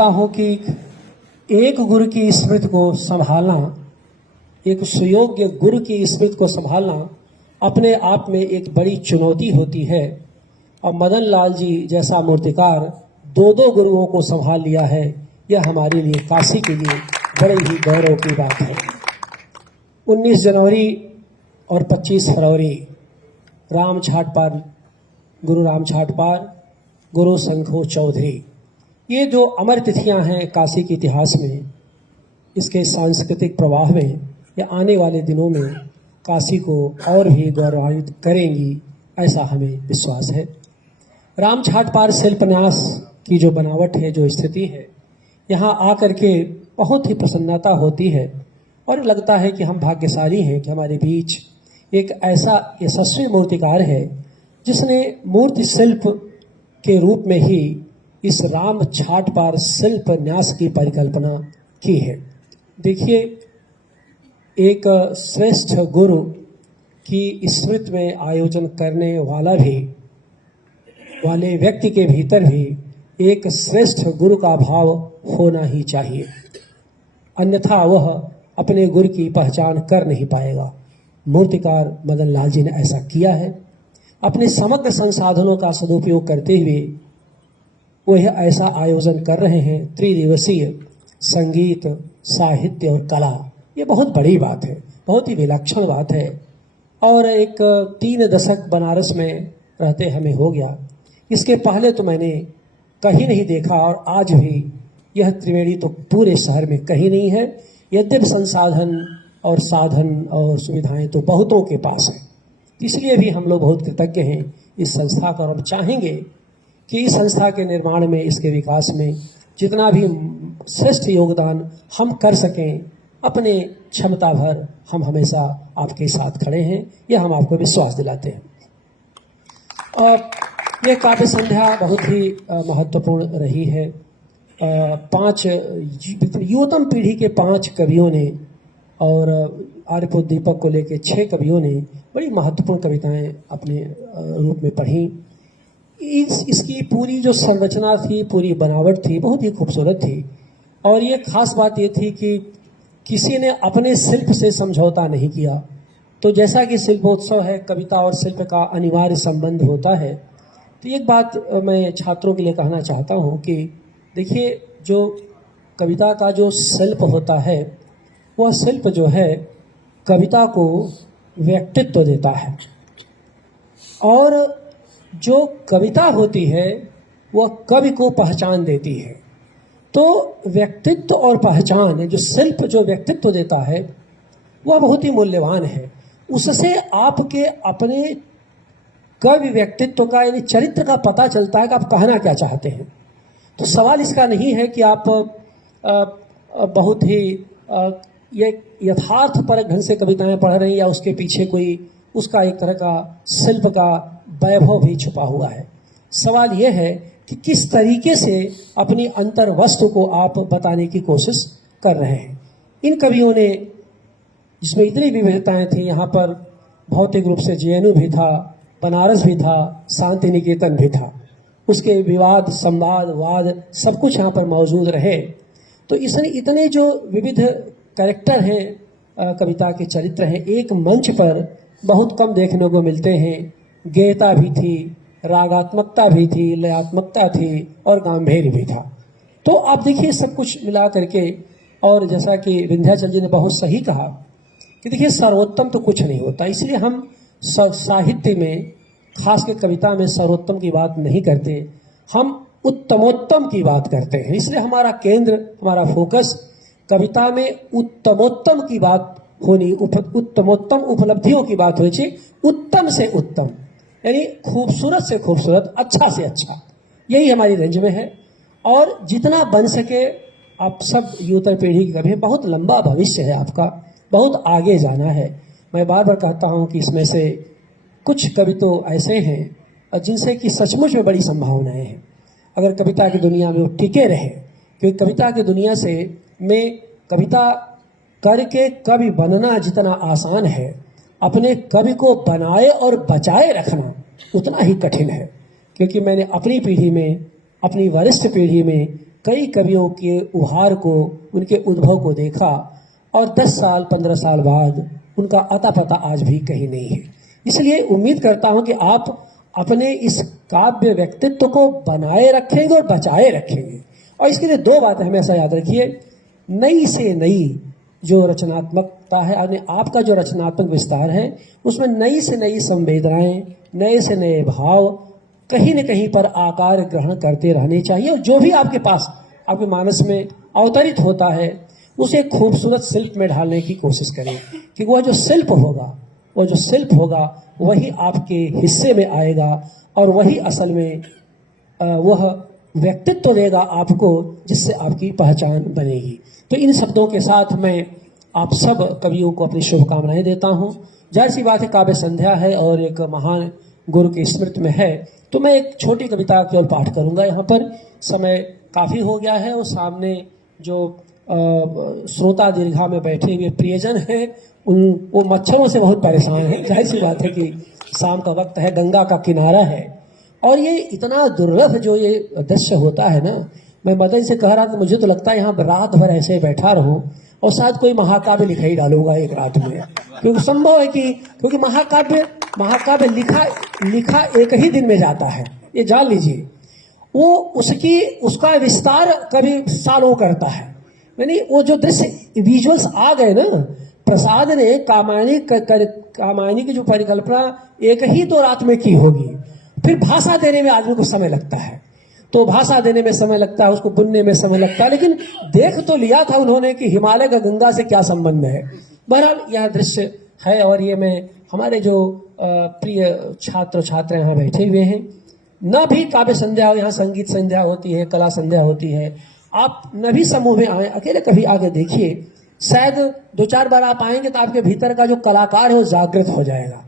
मानता हूं कि एक गुरु की स्मृति को संभालना, एक सुयोग्य गुरु की स्मृति को संभालना अपने आप में एक बड़ी चुनौती होती है। और मदन लाल जी जैसा मूर्तिकार दो दो गुरुओं को संभाल लिया है, यह हमारे लिए, काशी के लिए बड़े ही गौरव की बात है। 19 जनवरी और 25 फरवरी राम छाटपाल, गुरु राम छाटपाल, गुरु शंखो चौधरी, ये जो अमर तिथियां हैं काशी के इतिहास में, इसके सांस्कृतिक प्रवाह में, या आने वाले दिनों में काशी को और भी गौरवान्वित करेंगी, ऐसा हमें विश्वास है। राम छाटपाल शिल्पन्यास की जो बनावट है, जो स्थिति है, यहाँ आकर के बहुत ही प्रसन्नता होती है और लगता है कि हम भाग्यशाली हैं कि हमारे बीच एक ऐसा यशस्वी मूर्तिकार है जिसने मूर्ति शिल्प के रूप में ही इस राम छाटपाल शिल्प न्यास की परिकल्पना की है। देखिए, एक श्रेष्ठ गुरु की स्मृति में आयोजन करने वाले व्यक्ति के भीतर भी एक श्रेष्ठ गुरु का भाव होना ही चाहिए, अन्यथा वह अपने गुरु की पहचान कर नहीं पाएगा। मूर्तिकार मदन लाल जी ने ऐसा किया है। अपने समग्र संसाधनों का सदुपयोग करते हुए वह ऐसा आयोजन कर रहे हैं, त्रिदिवसीय संगीत, साहित्य और कला। ये बहुत बड़ी बात है, बहुत ही विलक्षण बात है। और एक 3 दशक बनारस में रहते हमें हो गया। इसके पहले तो मैंने कहीं नहीं देखा, और आज भी यह त्रिवेणी तो पूरे शहर में कहीं नहीं है। यद्यपि संसाधन और साधन और सुविधाएं तो बहुतों के पास हैं, इसलिए भी हम लोग बहुत कृतज्ञ हैं इस संस्था का। और हम चाहेंगे कि इस संस्था के निर्माण में, इसके विकास में जितना भी श्रेष्ठ योगदान हम कर सकें, अपने क्षमता भर हम हमेशा आपके साथ खड़े हैं, यह हम आपको विश्वास दिलाते हैं। और ये काव्य संध्या बहुत ही महत्वपूर्ण रही है। 5 युवतम पीढ़ी के 5 कवियों ने और आर्यपुत्र दीपक को लेकर 6 कवियों ने बड़ी महत्वपूर्ण कविताएं अपने रूप में पढ़ी। इसकी पूरी जो संरचना थी, पूरी बनावट थी, बहुत ही खूबसूरत थी। और ये खास बात ये थी कि किसी ने अपने शिल्प से समझौता नहीं किया। तो जैसा कि शिल्पोत्सव है, कविता और शिल्प का अनिवार्य संबंध होता है। तो एक बात मैं छात्रों के लिए कहना चाहता हूँ कि देखिए, जो कविता का जो शिल्प होता है, वह शिल्प जो है कविता को व्यक्तित्व देता है, और जो कविता होती है वह कवि को पहचान देती है। तो व्यक्तित्व और पहचान, जो शिल्प जो व्यक्तित्व देता है, वह बहुत ही मूल्यवान है। उससे आपके अपने कवि व्यक्तित्व का, यानी चरित्र का पता चलता है कि आप कहना क्या चाहते हैं। तो सवाल इसका नहीं है कि आप बहुत ही ये यथार्थपरक ढंग से कविताएं पढ़ रहे हैं, या उसके पीछे कोई उसका एक तरह का शिल्प का वैभव भी छुपा हुआ है। सवाल यह है कि किस तरीके से अपनी अंतर वस्तु को आप बताने की कोशिश कर रहे हैं। इन कवियों ने, जिसमें इतनी विविधताएं थी, यहाँ पर भौतिक रूप से जेएनयू भी था, बनारस भी था, शांति निकेतन भी था, उसके विवाद, संवाद, वाद सब कुछ यहाँ पर मौजूद रहे। तो इसने इतने जो विविध कैरेक्टर हैं, कविता के चरित्र हैं, एक मंच पर बहुत कम देखने को मिलते हैं। गेयता भी थी, रागात्मकता भी थी, लयात्मकता थी, और गांधीर्य भी था। तो आप देखिए, सब कुछ मिला करके, और जैसा कि विंध्याचल जी ने बहुत सही कहा कि देखिए, सर्वोत्तम तो कुछ नहीं होता। इसलिए हम साहित्य में, खास के कविता में, सर्वोत्तम की बात नहीं करते, हम उत्तमोत्तम की बात करते हैं। इसलिए हमारा केंद्र, हमारा फोकस कविता में उत्तमोत्तम की बात होनी, उत्तमोत्तम उपलब्धियों की बात होनी चाहिए। उत्तम से उत्तम, यानी खूबसूरत से खूबसूरत, अच्छा से अच्छा, यही हमारी रेंज में है। और जितना बन सके आप सब युवतर पीढ़ी की कभी, बहुत लंबा भविष्य है आपका, बहुत आगे जाना है। मैं बार बार कहता हूँ कि इसमें से कुछ कवि तो ऐसे हैं जिनसे कि सचमुच में बड़ी संभावनाएं हैं, अगर कविता की दुनिया में वो टिके रहे। क्योंकि कविता की दुनिया में कविता करके कवि बनना जितना आसान है, अपने कवि को बनाए और बचाए रखना उतना ही कठिन है। क्योंकि मैंने अपनी पीढ़ी में, अपनी वरिष्ठ पीढ़ी में कई कवियों के उभार को, उनके उद्भव को देखा और 10 साल 15 साल बाद उनका अता पता आज भी कहीं नहीं है। इसलिए उम्मीद करता हूं कि आप अपने इस काव्य व्यक्तित्व को बनाए रखेंगे और बचाए रखेंगे। और इसके लिए 2 बातें हमेशा याद रखिए, नई से नई जो रचनात्मकता है, यानी आपका जो रचनात्मक विस्तार है, उसमें नई से नई संवेदनाएं, नए से नए भाव कहीं न कहीं पर आकार ग्रहण करते रहने चाहिए। और जो भी आपके पास, आपके मानस में अवतरित होता है, उसे खूबसूरत शिल्प में ढालने की कोशिश करें, क्योंकि वह जो शिल्प होगा वही आपके हिस्से में आएगा और वही असल में वह व्यक्तित्व देगा आपको, जिससे आपकी पहचान बनेगी। तो इन शब्दों के साथ मैं आप सब कवियों को अपनी शुभकामनाएं देता हूं। जाहिर सी बात है, काव्य संध्या है और एक महान गुरु की स्मृति में है, तो मैं एक छोटी कविता केवल पाठ करूंगा। यहाँ पर समय काफ़ी हो गया है और सामने जो श्रोता दीर्घा में बैठे हुए प्रियजन हैं, वो मच्छरों से बहुत परेशान हैं। जाहिर सी बात है कि शाम का वक्त है, गंगा का किनारा है और ये इतना दुर्लभ जो ये दृश्य होता है ना, मैं मदन से कह रहा था, मुझे तो लगता है यहाँ रात भर ऐसे बैठा रहूं और शायद कोई महाकाव्य लिखा ही डालूंगा एक रात में, क्योंकि संभव है कि क्योंकि महाकाव्य लिखा एक ही दिन में जाता है, ये जान लीजिए। वो उसका विस्तार कभी सालों करता है। यानी वो जो दृश्य विजुअल्स आ गए ना, प्रसाद ने कामायनी की जो परिकल्पना एक ही 2 रात में की होगी, फिर भाषा देने में आदमी को समय लगता है, तो भाषा देने में समय लगता है, उसको बुनने में समय लगता है, लेकिन देख तो लिया था उन्होंने कि हिमालय का गंगा से क्या संबंध है। बहरहाल यह दृश्य है और ये मैं हमारे जो प्रिय छात्र छात्रा यहाँ बैठे हुए हैं, न भी काव्य संध्या, यहाँ संगीत संध्या होती है, कला संध्या होती है, आप न भी समूह में आए, अकेले कभी आगे देखिए, शायद 2-4 बार आप आएंगे तो आपके भीतर का जो कलाकार है वो जागृत हो जाएगा।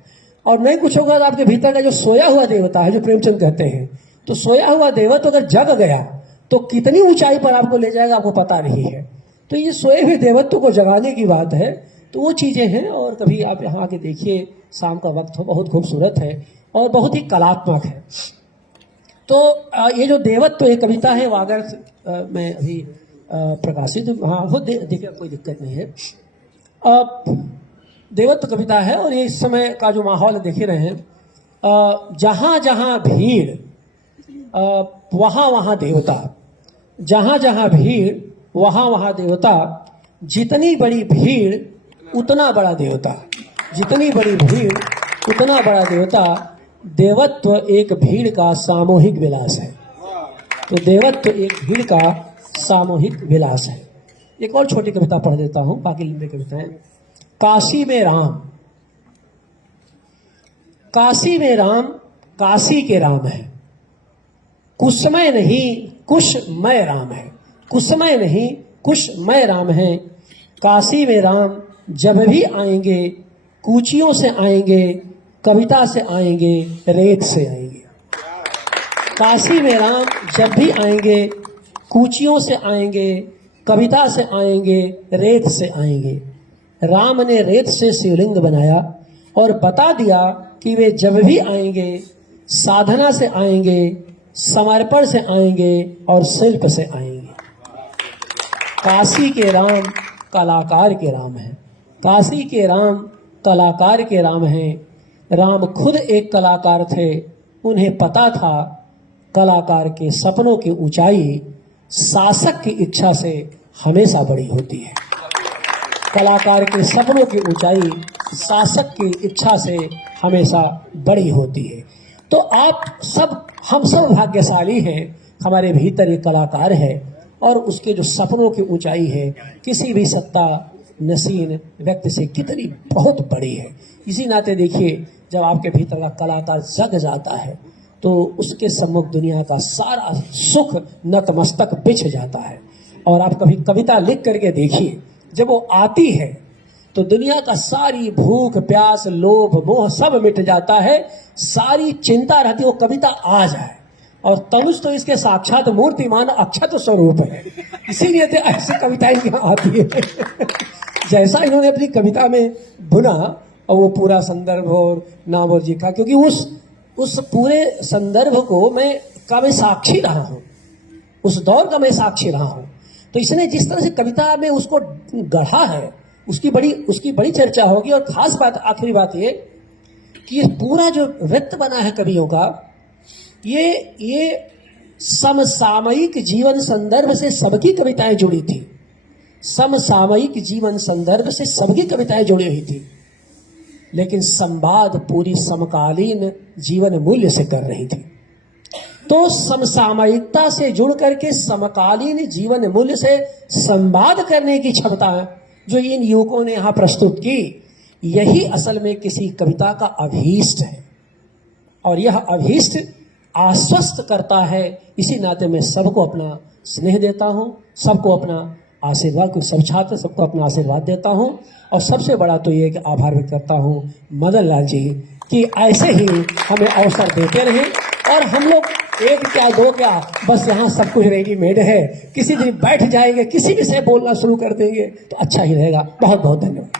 और नहीं कुछ होगा तो आपके भीतर का जो सोया हुआ देवता है, जो प्रेमचंद कहते हैं, तो सोया हुआ देवता अगर जग गया तो कितनी ऊंचाई पर आपको ले जाएगा आपको पता नहीं है। तो ये सोए हुए देवत्व को जगाने की बात है, तो वो चीजें हैं। और कभी आप यहाँ आके देखिए, शाम का वक्त हो, बहुत खूबसूरत है और बहुत ही कलात्मक है। तो ये जो देवत्व एक कविता है, वो अगर मैं अभी प्रकाशित, हाँ वो देखिए, कोई दिक्कत नहीं है। देवत्व कविता है और ये इस समय का जो माहौल देख रहे हैं, जहाँ जहाँ भीड़ वहाँ वहाँ देवता, जहाँ जहाँ भीड़ वहाँ वहाँ देवता, जितनी बड़ी भीड़ उतना बड़ा देवता, जितनी बड़ी भीड़ उतना बड़ा देवता। देवत्व एक भीड़ का सामूहिक विलास है। तो देवत्व एक भीड़ का सामूहिक विलास है। एक और छोटी कविता पढ़ देता हूं, बाकी लंबी कविताएं। काशी में राम, काशी में राम, काशी के राम है, कुसमय नहीं कुशमय राम है, कुसमय नहीं कुशमय राम है। काशी में राम जब भी आएंगे, कूचियों से आएंगे, कविता से आएंगे, रेत से आएंगे। काशी में राम जब भी आएंगे, कूचियों से आएंगे, कविता से आएंगे, रेत से आएंगे। राम ने रेत से शिवलिंग बनाया और बता दिया कि वे जब भी आएंगे, साधना से आएंगे, समर्पण से आएंगे और शिल्प से आएंगे। काशी के राम कलाकार के राम हैं, काशी के राम कलाकार के राम हैं। राम खुद एक कलाकार थे, उन्हें पता था कलाकार के सपनों की ऊंचाई शासक की इच्छा से हमेशा बड़ी होती है। कलाकार के सपनों की ऊंचाई शासक की इच्छा से हमेशा बड़ी होती है। तो आप सब, हम सब भाग्यशाली हैं, हमारे भीतर एक कलाकार है और उसके जो सपनों की ऊंचाई है किसी भी सत्ता नसीन व्यक्ति से कितनी बहुत बड़ी है। इसी नाते देखिए, जब आपके भीतर का कलाकार जग जाता है तो उसके सम्मुख दुनिया का सारा सुख नतमस्तक बिछ जाता है। और आप कभी कविता लिख करके देखिए, जब वो आती है तो दुनिया का सारी भूख प्यास लोभ मोह सब मिट जाता है, सारी चिंता रहती है वो कविता आ जाए। और तनुज तो इसके साक्षात मूर्तिमान अक्षत स्वरूप है, इसीलिए तो ऐसी कविताएं यहाँ आती है। जैसा इन्होंने अपनी कविता में बुना और वो पूरा संदर्भ और नामवर जी का, क्योंकि उस पूरे संदर्भ को मैं का मैं साक्षी रहा हूँ। उस दौर का मैं साक्षी रहा हूं। तो इसने जिस तरह से कविता में उसको गढ़ा है, उसकी बड़ी चर्चा होगी। और खास बात, आखिरी बात ये कि ये पूरा जो वृत्त बना है कवियों का, ये समसामयिक जीवन संदर्भ से सबकी कविताएं जुड़ी थी। समसामयिक जीवन संदर्भ से सबकी कविताएं जुड़ी हुई थी, लेकिन संवाद पूरी समकालीन जीवन मूल्य से कर रही थी। तो समसामयिकता से जुड़ करके समकालीन जीवन मूल्य से संवाद करने की क्षमता जो इन युवकों ने यहां प्रस्तुत की, यही असल में किसी कविता का अभीष्ट है। और यह अभीष्ट आश्वस्त करता है। इसी नाते मैं सबको अपना स्नेह देता हूं, सबको अपना आशीर्वाद, सब छात्र सबको अपना आशीर्वाद देता हूं। और सबसे बड़ा तो ये कि आभार व्यक्त करता हूं मदन लाल जी कि ऐसे ही हमें अवसर देते रहें। और हम लोग एक क्या दो क्या, बस यहाँ सब कुछ रेडीमेड है। किसी दिन बैठ जाएंगे, किसी विषय बोलना शुरू कर देंगे तो अच्छा ही रहेगा। बहुत बहुत धन्यवाद।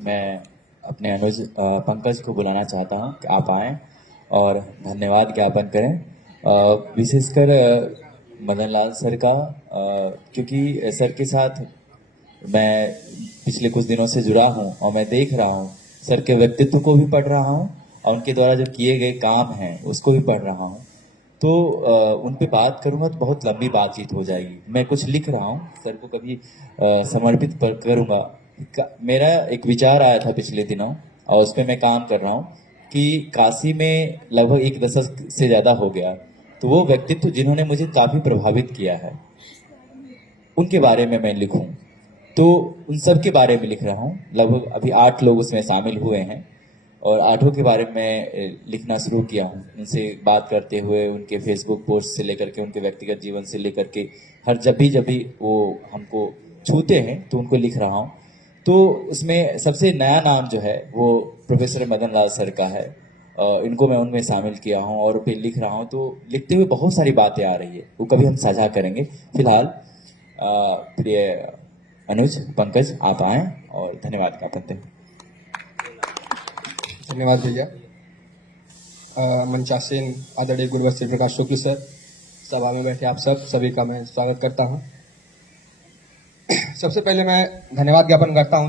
मैं अपने अनुज पंकज को बुलाना चाहता हूं कि आप आएं और धन्यवाद ज्ञापन करें। विशेषकर मदन लाल सर का, क्योंकि सर के साथ मैं पिछले कुछ दिनों से जुड़ा हूं और मैं देख रहा हूं, सर के व्यक्तित्व को भी पढ़ रहा हूं और उनके द्वारा जो किए गए काम हैं उसको भी पढ़ रहा हूं। तो उन पे बात करूंगा तो बहुत लंबी बातचीत हो जाएगी। मैं कुछ लिख रहा हूं, सर को कभी समर्पित करूंगा। मेरा एक विचार आया था पिछले दिनों और उस पर मैं काम कर रहा हूं कि काशी में लगभग 1 दशक से ज़्यादा हो गया, तो वो व्यक्तित्व जिन्होंने मुझे काफ़ी प्रभावित किया है उनके बारे में मैं लिखूं। तो उन सब के बारे में लिख रहा हूं। लगभग अभी 8 लोग उसमें शामिल हुए हैं और 8 के बारे में लिखना शुरू किया हूं। उनसे बात करते हुए, उनके फेसबुक पोस्ट से लेकर के, उनके व्यक्तिगत जीवन से लेकर के, हर जब भी वो हमको छूते हैं तो उनको लिख रहा हूं। तो उसमें सबसे नया नाम जो है वो प्रोफेसर मदन लाल सर का है। इनको मैं उनमें शामिल किया हूं और फिर लिख रहा हूं। तो लिखते हुए बहुत सारी बातें आ रही है, वो कभी हम साझा करेंगे। फिलहाल प्रिय अनुज पंकज आप आएं और धन्यवाद ज्ञापन दें। धन्यवाद भैया। मंचासीन आदरणीय गुरुवर श्री प्रकाश शुक्ल सर, सभा में बैठे आप सभी का मैं स्वागत करता हूं। सबसे पहले मैं धन्यवाद ज्ञापन करता हूं